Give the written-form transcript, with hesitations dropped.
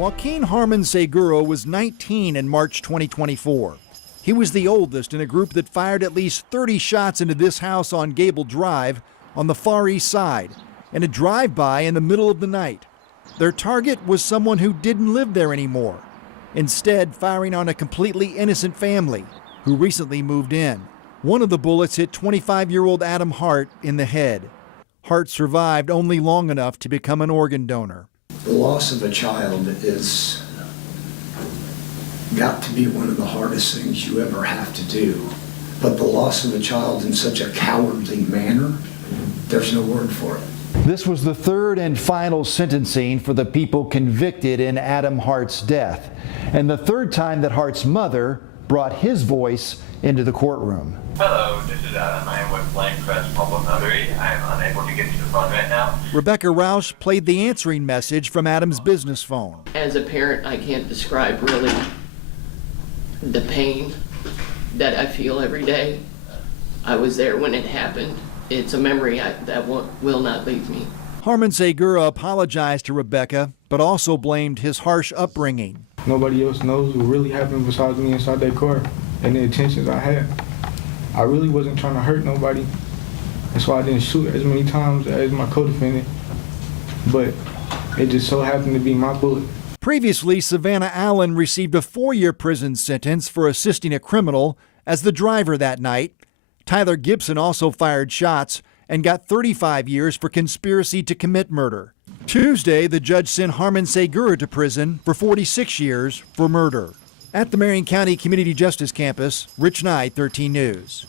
Joaquin Harmon-Segura was 19 in March 2024. He was the oldest in a group that fired at least 30 shots into this house on Gable Drive on the Far East Side in a drive-by in the middle of the night. Their target was someone who didn't live there anymore, instead firing on a completely innocent family who recently moved in. One of the bullets hit 25-year-old Adam Hart in the head. Hart survived only long enough to become an organ donor. The loss of a child is got to be one of the hardest things you ever have to do. But the loss of a child in such a cowardly manner, there's no word for it. This was the third and final sentencing for the people convicted in Adam Hart's death, and the third time that Hart's mother brought his voice into the courtroom. Hello, this is Adam. I am with Blank Press Public Notary. I am unable to get to the phone right now. Rebecca Roush played the answering message from Adam's business phone. As a parent, I can't describe really the pain that I feel every day. I was there when it happened. It's a memory that will not leave me. Harmon-Segura apologized to Rebecca, but also blamed his harsh upbringing. Nobody else knows what really happened besides me inside that car and the intentions I had. I really wasn't trying to hurt nobody. That's why I didn't shoot as many times as my co-defendant, but it just so happened to be my bullet. Previously, Savannah Allen received a 4-year prison sentence for assisting a criminal as the driver that night. Tyler Gibson also fired shots and got 35 years for conspiracy to commit murder. Tuesday, the judge sent Harmon-Segura to prison for 46 years for murder. At the Marion County Community Justice Campus, Rich Knight, 13 News.